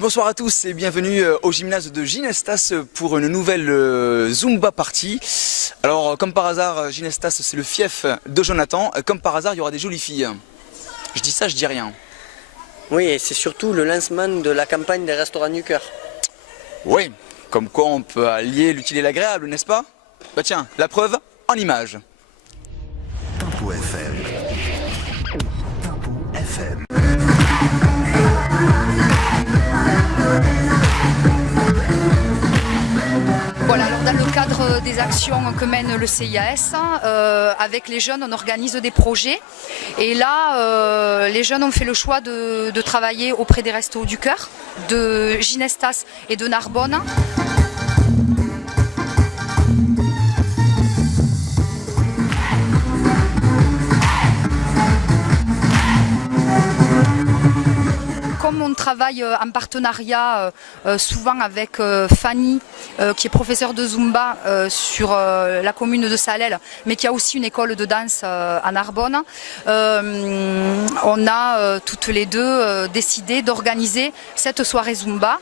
Bonsoir à tous et bienvenue au gymnase de Ginestas pour une nouvelle Zumba party. Alors comme par hasard, Ginestas c'est le fief de Jonathan. Comme par hasard, il y aura des jolies filles. Je dis ça, je dis rien. Oui, et c'est surtout le lancement de la campagne des Restaurants du Cœur. Oui, comme quoi on peut allier l'utile et l'agréable, n'est-ce pas? Bah tiens, la preuve en images. Tempo FM. Tempo FM. Voilà, alors dans le cadre des actions que mène le CIAS, avec les jeunes on organise des projets et là les jeunes ont fait le choix de travailler auprès des Restos du Cœur, de Ginestas et de Narbonne. Comme on travaille en partenariat souvent avec Fanny, qui est professeure de Zumba sur la commune de Salelles, mais qui a aussi une école de danse à Narbonne, on a toutes les deux décidé d'organiser cette soirée Zumba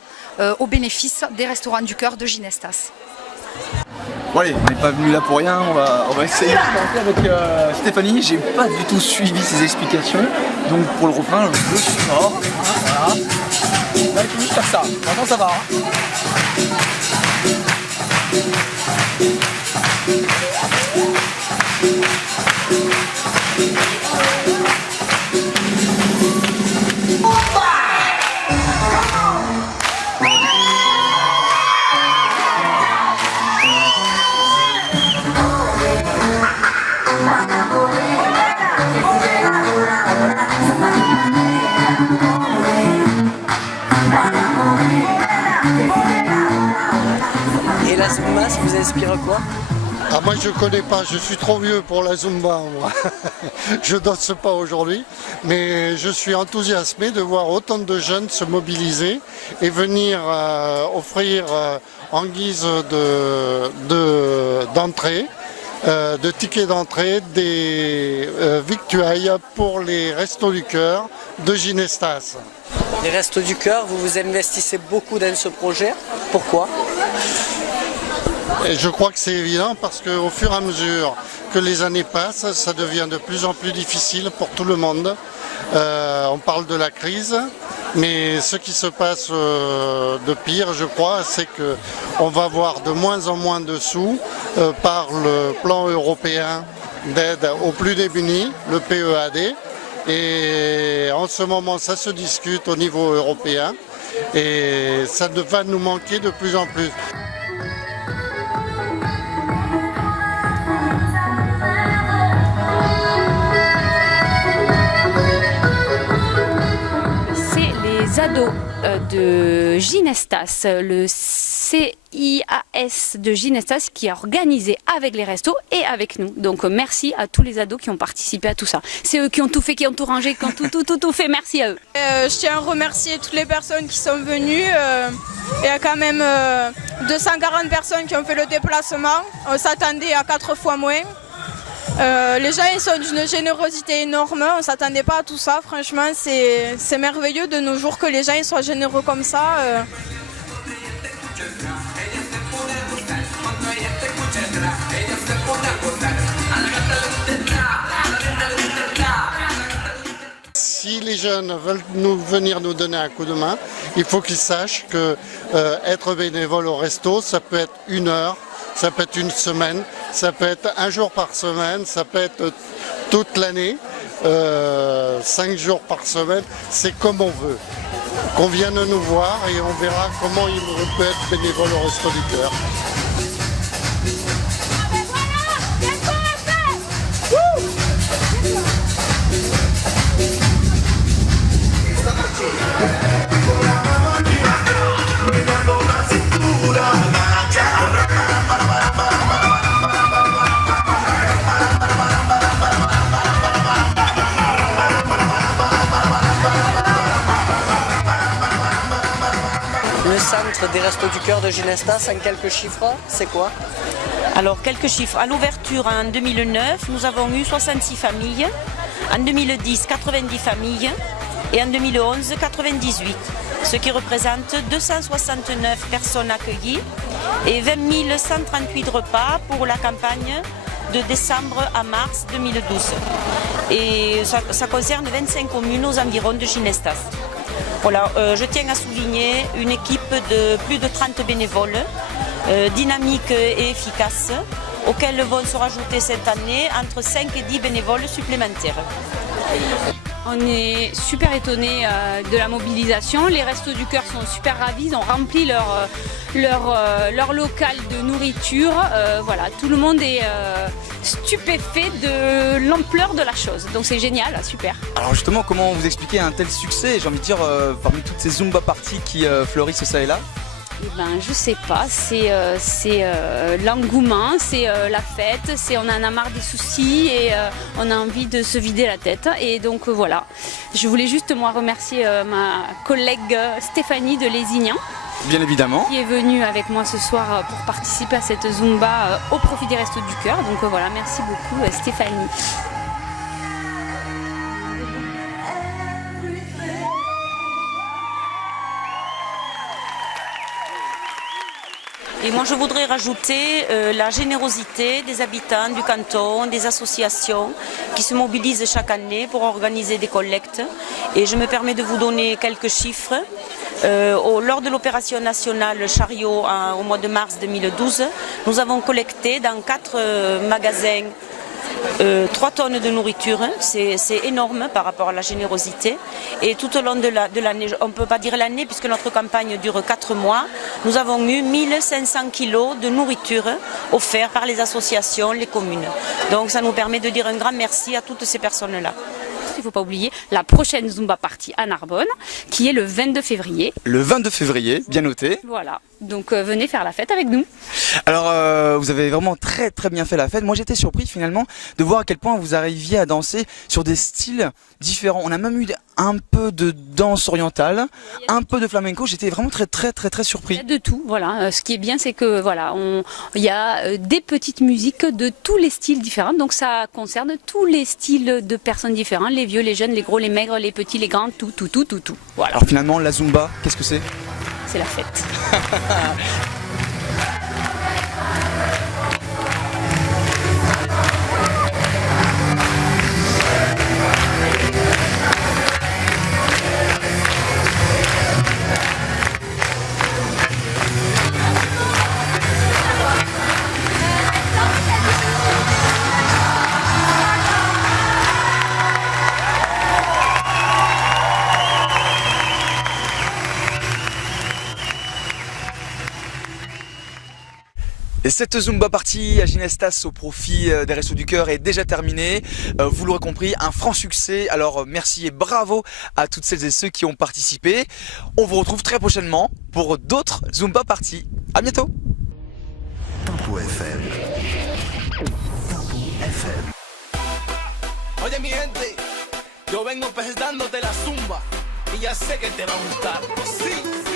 au bénéfice des Restaurants du Cœur de Ginestas. Bon allez, on n'est pas venu là pour rien, on va essayer de tenter avec Stéphanie. J'ai pas du tout suivi ses explications, donc pour le refrain, je sors. Voilà. Là, il faut juste faire ça. Maintenant, ça va. Et la Zumba, ça vous inspire quoi? Ah, moi je connais pas, je suis trop vieux pour la Zumba moi. Je danse pas aujourd'hui, mais je suis enthousiasmé de voir autant de jeunes se mobiliser et venir offrir en guise d'entrée, de tickets d'entrée, des victuailles pour les Restos du Cœur de Ginestas. Les Restos du Cœur, vous vous investissez beaucoup dans ce projet. Pourquoi? Et je crois que c'est évident parce qu'au fur et à mesure que les années passent, ça devient de plus en plus difficile pour tout le monde. On parle de la crise, mais ce qui se passe de pire, je crois, c'est qu'on va avoir de moins en moins de sous par le plan européen d'aide aux plus démunis, le PEAD. Et en ce moment, ça se discute au niveau européen et ça va nous manquer de plus en plus. Les ados de Ginestas, le CIAS de Ginestas qui a organisé avec les restos et avec nous. Donc merci à tous les ados qui ont participé à tout ça. C'est eux qui ont tout fait, qui ont tout rangé, qui ont tout fait. Merci à eux. Je tiens à remercier toutes les personnes qui sont venues. Il y a quand même 240 personnes qui ont fait le déplacement. On s'attendait à 4 fois moins. Les gens ils sont d'une générosité énorme, on ne s'attendait pas à tout ça, franchement c'est merveilleux de nos jours que les gens ils soient généreux comme ça. Si les jeunes veulent venir nous donner un coup de main, il faut qu'ils sachent que être bénévole au resto, ça peut être 1 heure, ça peut être 1 semaine, ça peut être 1 jour par semaine, ça peut être toute l'année, 5 jours par semaine, c'est comme on veut. Qu'on vienne nous voir et on verra comment on peut être bénévole au Resto du Cœur. centre des Restos du Cœur de Ginestas en quelques chiffres, c'est quoi? Alors, quelques chiffres. À l'ouverture en 2009, nous avons eu 66 familles. En 2010, 90 familles. Et en 2011, 98. Ce qui représente 269 personnes accueillies et 20 138 repas pour la campagne de décembre à mars 2012. Et ça concerne 25 communes aux environs de Ginestas. Voilà, je tiens à souligner une équipe de plus de 30 bénévoles, dynamique et efficace, auxquels vont se rajouter cette année entre 5 et 10 bénévoles supplémentaires. On est super étonnés de la mobilisation. Les Restos du Cœur sont super ravis. Ils ont rempli leur local de nourriture. Voilà, tout le monde est stupéfait de l'ampleur de la chose. Donc c'est génial, super. Alors justement, comment vous expliquez un tel succès, j'ai envie de dire, parmi toutes ces Zumba parties qui fleurissent ça et là? Eh ben, je sais pas, c'est l'engouement, c'est la fête, on en a marre des soucis et on a envie de se vider la tête. Et donc voilà, je voulais juste moi remercier ma collègue Stéphanie de Lézignan. Bien évidemment. Qui est venue avec moi ce soir pour participer à cette Zumba au profit des Restos du Cœur. Donc voilà, merci beaucoup Stéphanie. Et moi, je voudrais rajouter la générosité des habitants du canton, des associations qui se mobilisent chaque année pour organiser des collectes. Et je me permets de vous donner quelques chiffres. Lors de l'opération nationale Chariot au mois de mars 2012, nous avons collecté dans 4 magasins 3 tonnes de nourriture, c'est énorme par rapport à la générosité. Et tout au long de l'année, on ne peut pas dire l'année puisque notre campagne dure 4 mois, nous avons eu 1500 kilos de nourriture offerts par les associations, les communes. Donc ça nous permet de dire un grand merci à toutes ces personnes-là. Il ne faut pas oublier la prochaine Zumba Party à Narbonne, qui est le 22 février. Le 22 février, bien noté. Voilà, donc venez faire la fête avec nous. Alors, vous avez vraiment très bien fait la fête. Moi, j'étais surpris finalement de voir à quel point vous arriviez à danser sur des styles différents. On a même eu un peu de danse orientale, un peu de flamenco. J'étais vraiment très surpris. Il y a de tout, voilà. Ce qui est bien, c'est que voilà, il y a des petites musiques de tous les styles différents. Donc ça concerne tous les styles de personnes différentes, les vieux, les jeunes, les gros, les maigres, les petits, les grands, tout. Voilà. Alors finalement, la Zumba, qu'est-ce que c'est? C'est la fête. Et cette Zumba Party à Ginestas au profit des Restos du Cœur est déjà terminée. Vous l'aurez compris, un franc succès. Alors merci et bravo à toutes celles et ceux qui ont participé. On vous retrouve très prochainement pour d'autres Zumba Party. À bientôt. Tempo FM. Tempo FM. Oye mi gente, yo vengo presentándote la zumba y ya sé que te va a gustar. Sí.